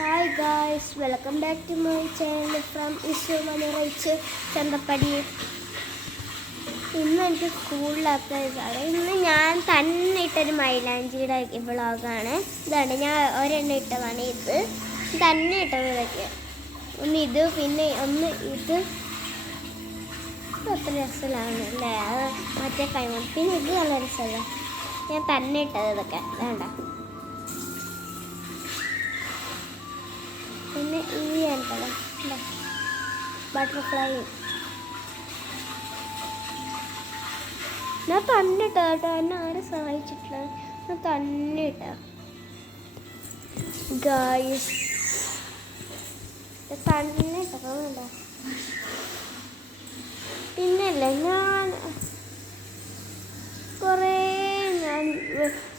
Hi guys, welcome back to my channel from Isu Maniraichu Chandapadi. ഇന്ന് എനിക്ക് സ്കൂളിലൊക്കെ ഇന്ന് ഞാൻ തന്നെ ഇട്ടൊരു മൈലാഞ്ചിയുടെ വ്ളോഗാണ്. ഇതാണ് ഞാൻ ഒരെണ്ണം ഇട്ടതാണ്. ഇത് തന്നെ ഇട്ടത് ഇതൊക്കെ. ഒന്ന് ഇത് പിന്നെ ഒന്ന് ഇത് അത്ര രസമാണ് അല്ലേ? അത് മറ്റേ കൈമ പിന്നെ ഇത് നല്ല രസമല്ല. ഞാൻ തന്നെ ഇട്ടത് ഇതൊക്കെ വേണ്ട. പിന്നെ ഈ ഉണ്ടല്ലോ ബട്ടർഫ്ലൈ ഞാൻ തന്നെ ഇട്ട കേട്ടോ. എന്നെ ആരും സഹായിച്ചിട്ടില്ല. ഞാൻ തന്നെ ഇട്ട ഗായ്സ്. തന്നെ ഇട്ടോ. പിന്നല്ലേ ഞാൻ കുറേ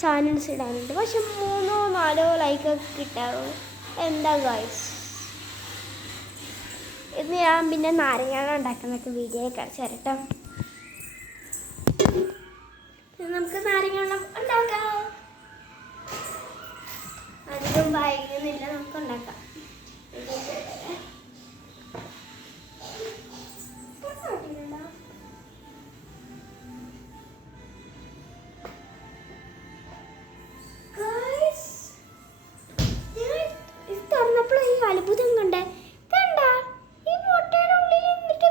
ചാനൽസ് ഇടാനുണ്ട്, പക്ഷെ 3-4 ലൈക്കൊക്കെ കിട്ടാറുള്ളൂ. എന്താ ഗായ്സ്, ഇത് ഞാൻ പിന്നെ നാരങ്ങ ഉണ്ടാക്കുന്നൊക്കെ വീഡിയോ കാണിച്ചു തരട്ടോ. നമുക്ക് നാരങ്ങ ഉണ്ടാക്കാം. അധികം വൈകുന്നില്ല, നമുക്ക് ഉണ്ടാക്കാം. അത്ഭുതം കണ്ടേ, കണ്ട ഈ മുട്ടയുടെ ഉള്ളിൽ എന്നിട്ട്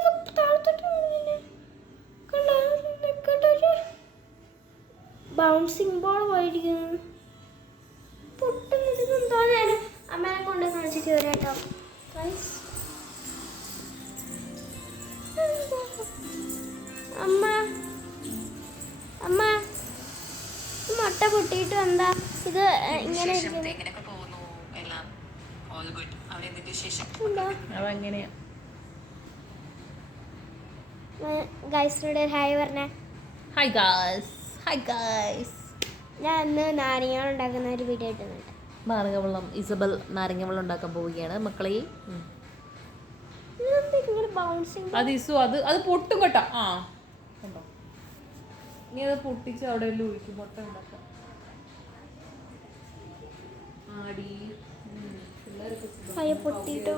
ബൗൺസിങ് ബോൾ പോയിരിക്കുന്നു. പൊട്ടുന്നത് എന്തോ. ഞാൻ അമ്മേനെ കൊണ്ട് കാണിച്ചിട്ട് വരാം കേട്ടോ. അമ്മ അമ്മ മുട്ട പൊട്ടിയിട്ട് എന്താ ഇത് ഇങ്ങനെ ഗൈസിനോട് ഹായ് പറഞ്ഞേ. Hi guys, hi guys. ഞാൻ ഇന്ന് നാരങ്ങ ഉണ്ടാക്കുന്ന ഒരു വീഡിയോ ഇടുന്നുണ്ട്. നാരങ്ങവെള്ളം, ഇസബൽ നാരങ്ങവെള്ളം ഉണ്ടാക്കാൻ പോവുകയാണ് മക്കളെ. അത് ഇസു അത് പൊട്ടും കേട്ടോ. ആ കണ്ടോ, ഇനി അത് പൊട്ടിച്ച് അവിടെ എല്ലാം ഒഴിക്കും. മുട്ട ഉണ്ടാക്കാം. പൊട്ടിയിട്ട്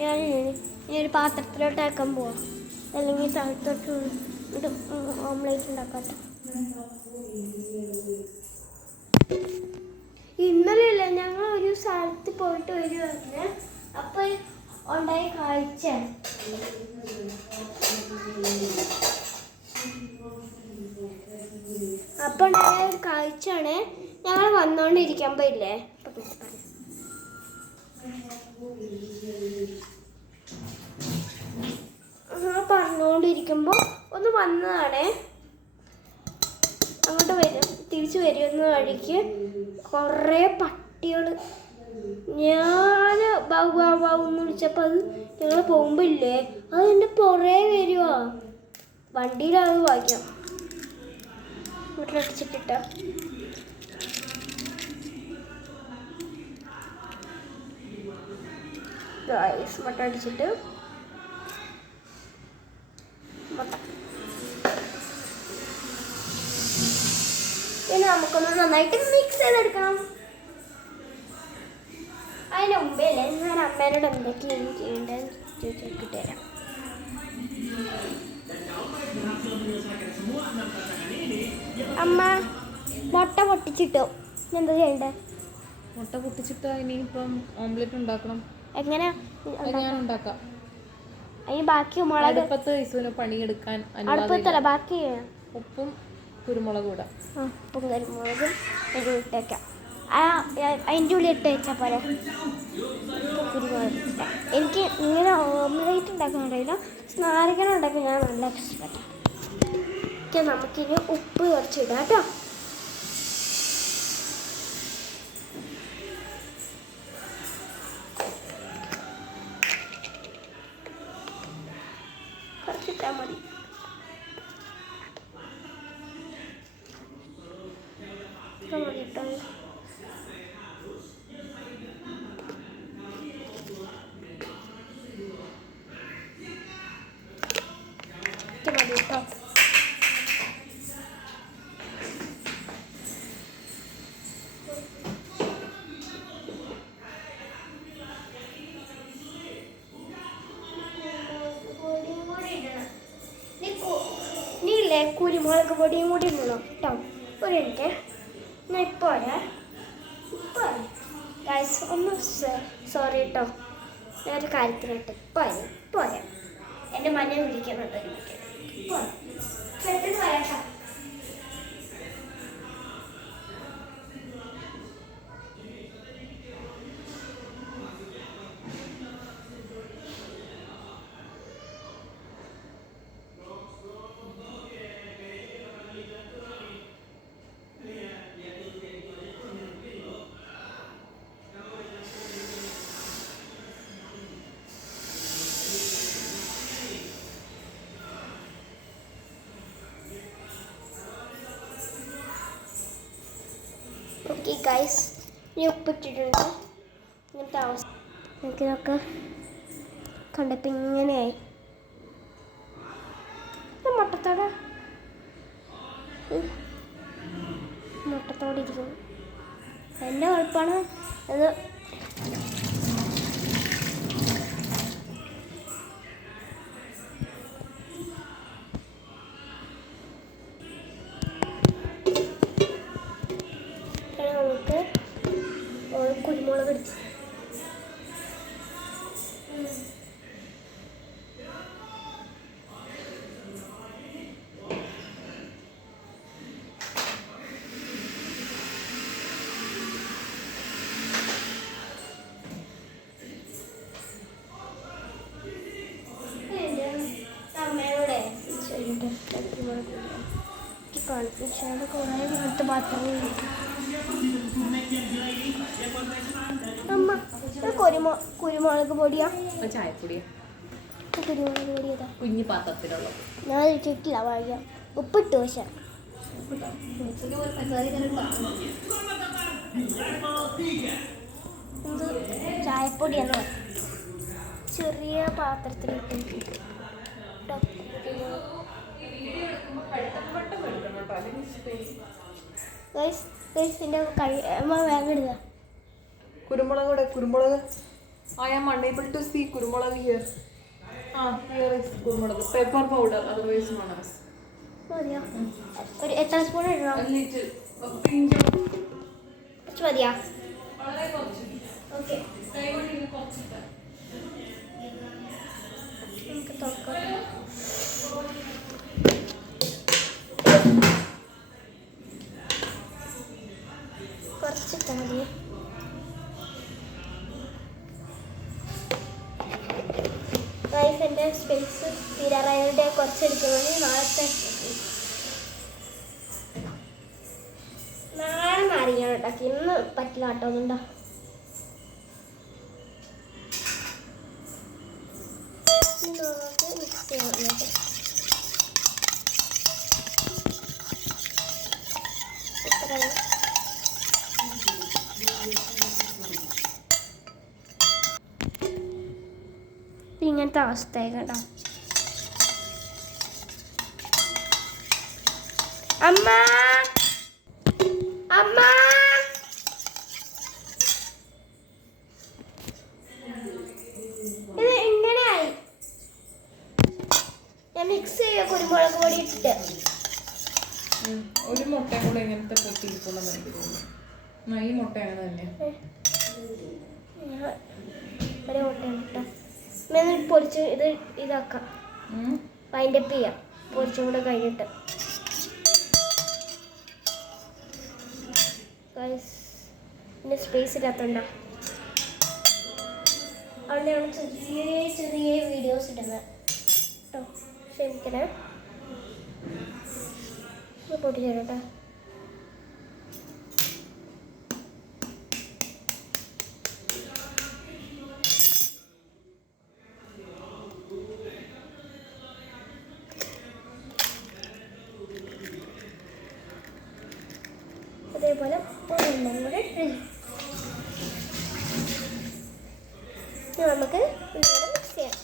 ഞാനൊരു പാത്രത്തിലോട്ട് ആക്കാൻ പോവാം, അല്ലെങ്കിൽ സ്ഥലത്തോട്ട് ഓംലേറ്റ് ഉണ്ടാക്കാട്ടോ. ഇന്നലെയല്ല, ഞങ്ങൾ ഒരു സ്ഥലത്ത് പോയിട്ട് വരുവായിരുന്നു. അപ്പൊ ഉണ്ടായ കാഴ്ച അപ്പൊ ഉണ്ടായ ഒരു കാഴ്ചയാണ്. ഞങ്ങൾ വന്നോണ്ടിരിക്കുമ്പോ ഇല്ലേ, പറഞ്ഞുകൊണ്ടിരിക്കുമ്പോൾ ഒന്ന് വന്നതാണ്. അങ്ങോട്ട് തിരിച്ചു വരുന്ന വഴിക്ക് കുറേ പട്ടികൾ. ഞാൻ ബാബുന്ന് വിളിച്ചപ്പോൾ അത് ഞങ്ങൾ പോകുമ്പോൾ ഇല്ലേ, അത് എൻ്റെ പുറേ വരുവാ. വണ്ടിയിലത് വായിക്കാം. വീട്ടിലടിച്ചിട്ടിട്ട മുട്ട അടിച്ചിട്ട് പിന്നെ നമുക്കൊന്ന് നന്നായിട്ട് മിക്സ് ചെയ്തെടുക്കണം. അതിന് മുമ്പേ അല്ലേ ഞാൻ അമ്മേനോട് എന്താ ക്ലീൻ ചെയ്യേണ്ടതെന്ന് ചോദിച്ചിട്ട് തരാം. അമ്മ മുട്ട പൊട്ടിച്ചിട്ടു, എന്താ ചെയ്യണ്ടേ? മുട്ട പൊട്ടിച്ചിട്ട് ഇനിയിപ്പം ഓംലെറ്റ് ഉണ്ടാക്കണം. എങ്ങനെ ഉണ്ടാക്കാം? അതിന് ബാക്കി മുളക് അടുപ്പത്ത് ഇസുവിന് പണിയെടുക്കാൻ അടുപ്പത്തല്ല, ബാക്കി ഉപ്പും കുരുമുളകും ഇടാം. ഉപ്പും കുരുമുളകും ഇട്ടേക്കാം. അതിൻ്റെ ഉള്ളിൽ ഇട്ട് വെച്ചാൽ പോലെ ഉപ്പും കുരുമുളകും ഇട്ടാൽ. എനിക്ക് ഇങ്ങനെ ഓംലേറ്റ് ഉണ്ടാക്കാൻ അറിയില്ല, നാരങ്ങ ഉണ്ടാക്കാൻ ഞാൻ നല്ല ഇഷ്ടപ്പെട്ടു. നമുക്കിനി ഉപ്പ് കുറച്ചിടാം കേട്ടോ. കുറച്ചിട്ടാൽ മതി. കേട്ടോ, മതി കേട്ടോ. കുരുമുളക് പൊടിയും കൂടി ഇടണം കേട്ടോ. ഒരു മിനിറ്റ്, ഞാൻ ഇപ്പോൾ ഗൈസ് ഒന്ന് സോറി കേട്ടോ, ഞാനൊരു കാര്യത്തിനായിട്ട് പോരാ എൻ്റെ മനെ വിളിക്കുന്നുണ്ട്. പെട്ടെന്ന് വരാട്ടോ. ഓക്കെ ഗൈസ്, ഇനി ഉപ്പിട്ടിട്ടുണ്ട്. ഇങ്ങനത്തെ അവസ്ഥ നമുക്കിതൊക്കെ കണ്ടപ്പോൾ ഇങ്ങനെയായി. മുട്ടത്തോടെ ഇരിക്കുന്നു. എൻ്റെ കുഴപ്പമാണ് അത്. നമുക്ക് കുരുമുളക് ഇടിച്ച് അമ്മയോടെ കാണിച്ചാൽ കുറേ അടുത്ത് പാത്രങ്ങൾ അമ്മ കുരുമുളക് പൊടിയാ ചായപ്പൊടിയാ കുരുമുളക് പൊടി ഏതാ കുഞ്ഞു പാത്രത്തിലുള്ള ഞാൻ ചുറ്റില്ല വഴിയ ഉപ്പിട്ടു. പക്ഷെ ഇത് ചായപ്പൊടിയാണ് ചെറിയ പാത്രത്തിൽ വേഗം കുരുമുളക്. I am unable to see കുരുമുളക് here. Here is കുരുമുളക്. Pepper powder, otherwise known as. മതിയോ? ഒരു എത്ര സ്പൂൺ ഇടണം? A little. A pinch of. കുറച്ച് മതിയാ? വളരെ കുറച്ച്. ഓക്കെ, കൈകൊണ്ട് കുറച്ചിട്ട്. നമുക്ക് തുറക്കാം. കുറച്ചിട്ടാൽ മതി. എൻ്റെ സ്പേസ് തീരാറായതിൻ്റെ കുറച്ചെടുക്കുന്നത് നാളെ നാരങ്ങ ഉണ്ടാക്കി. ഇന്ന് പറ്റില്ല കേട്ടോ. ഒന്നുണ്ടോ നമുക്ക് മിക്സ് ചെയ്യാം. ഇങ്ങനത്തെ അവസ്ഥയായി കേട്ടോ. അമ്മ ഇത് ഇങ്ങനെയായി. ഞാൻ മിക്സ് ചെയ്യുക കുരുമുളക് പൊടി ഇട്ടിട്ട്. ഒരു മുട്ട കൂടെ ഇങ്ങനത്തെ പൊട്ടിയിരിക്കുള്ള എനിക്ക് തോന്നുന്നു. ഈ മുട്ട അങ്ങനെ തന്നെ ഒരു മുട്ടയാണ് കേട്ടോ. പൊരിച്ച് ഇതാക്കാം, വൈൻഡപ്പ് ചെയ്യാം പൊരിച്ചും കൂടെ കഴിഞ്ഞിട്ട്. പിന്നെ സ്പേസ് ഇല്ലാത്തതുകൊണ്ടാ, അതുകൊണ്ടാണ് ചെറിയ വീഡിയോസ് ഇടുന്നത് കേട്ടോ. ക്ഷമിക്കണേ, പൊട്ടിച്ചേരും കേട്ടോ. അതേപോലെ ഒരെണ്ണം കൂടെ നമുക്ക് മിക്സ് ചെയ്യാം.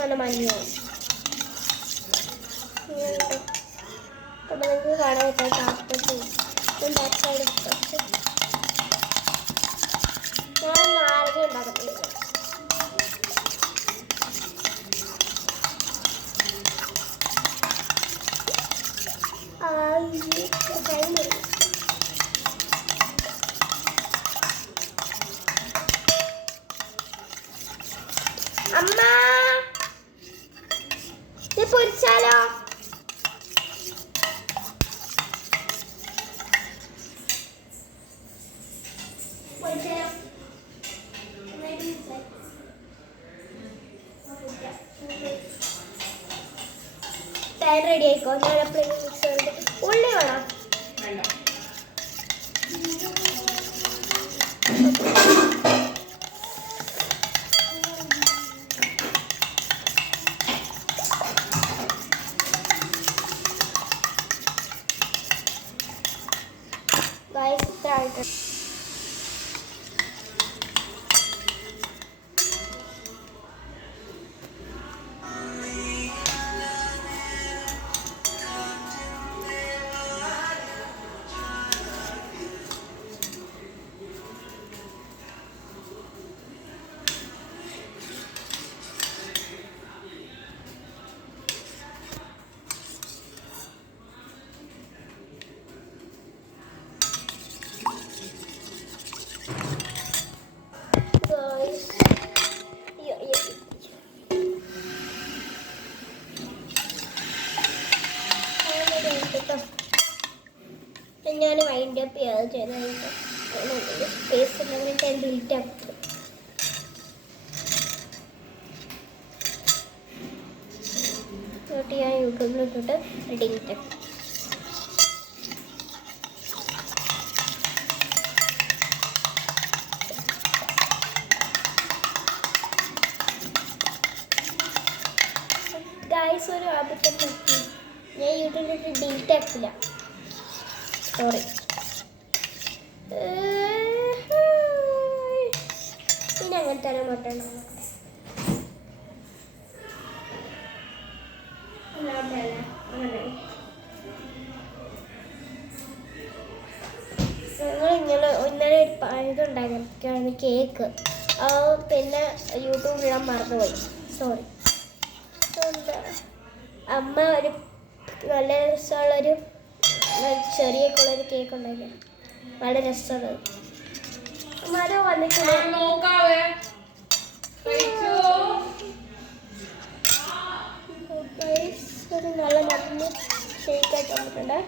നല്ല മഞ്ഞൾ അപ്പോൾ നിങ്ങൾക്ക് കാണാൻ പറ്റാൻ ബാക്ക് സൈഡ് ഞാൻ നാരങ്ങ ഉണ്ടാക്കത്തില്ല. അമ്മ ഇത് പൊരിച്ചാലോ? പാൻ റെഡി ആയിക്കോ. ഞാൻ എപ്പോഴും മിക്സ് ചെയ്തിട്ട് ഉള്ളി വേണം. ഗൈസ് ഇത്ര ആയിട്ട് ഞാൻ വൈൻഡ് അപ്പ് ചെയ്ത് സ്പേസ് ഉണ്ടെങ്കിൽ ഞാൻ ഡിലീറ്റ് ആക്കും. ഞാൻ യൂട്യൂബിലിട്ടിട്ട് ഡിലീറ്റ് ആക്കും. ഗൈസ് ഒരു അബദ്ധം പറ്റി. ഞാൻ യൂട്യൂബിലിട്ട് ഡിലീറ്റ് ആക്കില്ല. സോറി. ഇനി അങ്ങനെ തന്നെ മുട്ട ഉണ്ടാവും. ഞങ്ങൾ ഇന്നലെ ഇതുണ്ടാക്കിയാണ് കേക്ക്. പിന്നെ യൂട്യൂബിലിടാൻ മറന്നുപോയി. സോറി. അമ്മ ഒരു നല്ല രസമുള്ളൊരു ചെറിയൊക്കെയുള്ളൊരു കേക്ക് ഉണ്ടാക്കി. വളരെ രസമുള്ളത്. മരം വന്നിട്ടുണ്ട്. ഒരു നല്ല മഞ്ഞ ഷേക്കായിട്ട് വന്നിട്ടുണ്ട്.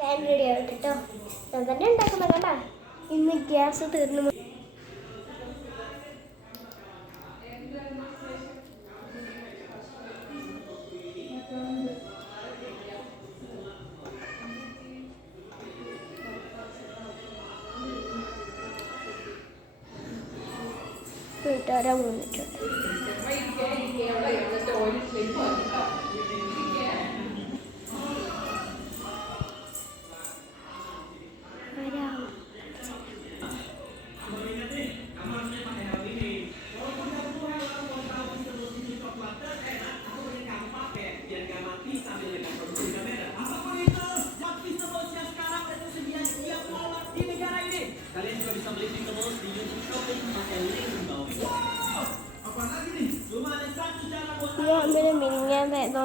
പാൻ റെഡി ആയിട്ട് കേട്ടോ. ഞാൻ തന്നെ ഉണ്ടാക്കുന്നത് കേട്ടാ. ഇന്ന് ഗ്യാസ് തീർന്നു. വീട്ടുകാരെ വന്നിട്ടുണ്ട്.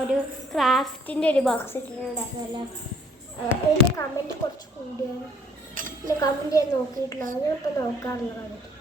ഒരു ക്രാഫ്റ്റിൻ്റെ ഒരു ബോക്സ് ഇട്ടിട്ടുണ്ടായിരുന്നല്ലോ. അതിൻ്റെ കമൻറ്റ് കുറച്ച് കൂടിയാണ്. എൻ്റെ കമൻറ്റ് ഞാൻ നോക്കിയിട്ടില്ല. ഞാൻ ഇപ്പോൾ നോക്കാറുള്ള കമൻറ്റ്.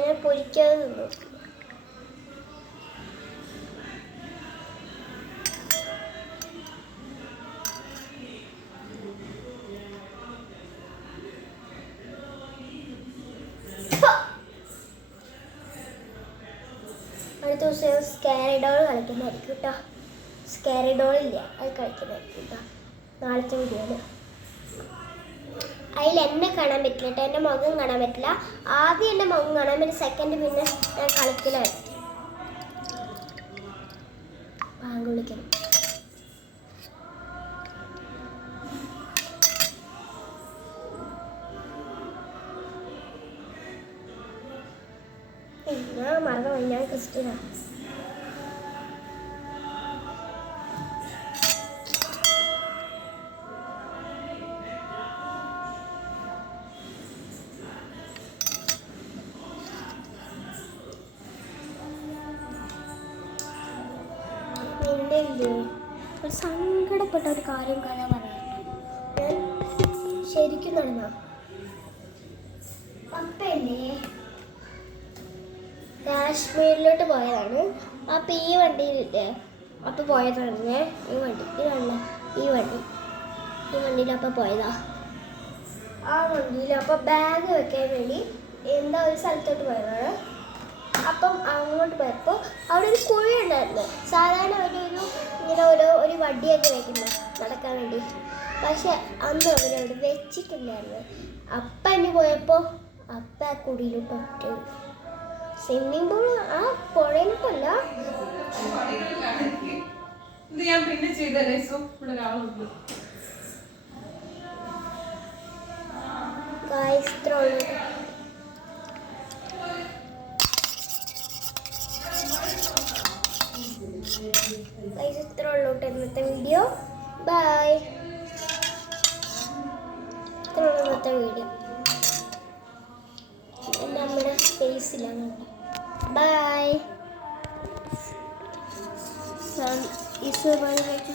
ഞാൻ പൊരിക്കാതെ നിന്നു. അടുത്ത ദിവസം സ്കാരിഡോൾ കളിക്കുന്നതായിരിക്കും കേട്ടോ. സ്കാരിഡോൾ ഇല്ല, അത് കളിക്കുന്നതായിരിക്കും കേട്ടോ നാളത്തെ വീഡിയോയിൽ. അതിൽ എന്നെ കാണാൻ പറ്റില്ല കേട്ടോ, എൻ്റെ മുഖം കാണാൻ പറ്റില്ല. ആദ്യം എൻ്റെ മുഖം കാണാൻ പറ്റും, സെക്കൻഡ് പിന്നെ ഞാൻ കളിക്കലാണ്. ബാങ്ക് വിളിക്കണം. ഞാൻ മറന്നു, ഞാൻ ക്രിസ്ത്യനാണ്. ഒരു സങ്കടപ്പെട്ട ഒരു കാര്യം കഥ പറയാം. ഞാൻ ശരിക്കും നടന്ന അപ്പല്ലേ കാശ്മീരിലോട്ട് പോയതാണ്. അപ്പം ഈ വണ്ടിയിലില്ലേ അപ്പം പോയതാണ്. ഈ വണ്ടിയിൽ അപ്പം പോയതാ. ആ വണ്ടിയിൽ അപ്പം ബാഗ് വെക്കാൻ വേണ്ടി എന്താ ഒരു സ്ഥലത്തോട്ട് പോയതാണ്. അപ്പം അങ്ങോട്ട് പോയപ്പോൾ അവിടെ ഒരു കുഴി ഉണ്ടായിരുന്നു. സാധാരണ ഇങ്ങനെ ഒരു വടിയൊക്കെ വെക്കുന്നത് നടക്കാൻ വേണ്ടി. പക്ഷെ അന്ന് അവരവിടെ വെച്ചിട്ടുണ്ടായിരുന്നു. അപ്പം എന്നെ പോയപ്പോൾ അപ്പം ആ കുടിയിലോട്ട് ഒറ്റ സ്വിമ്മിംഗ് പൂൾ ആ പുഴയിലോട്ടല്ല. ഇത്രേ ഉള്ളൂ ഇന്നത്തെ വീഡിയോ. ബൈ. ഇത്രേ ഉള്ളൂ ഇന്നത്തെ വീഡിയോ. എൻ്റെ അമ്മയുടെ ഫേസിലാണ്. ബൈ. ഇസ് വെച്ച്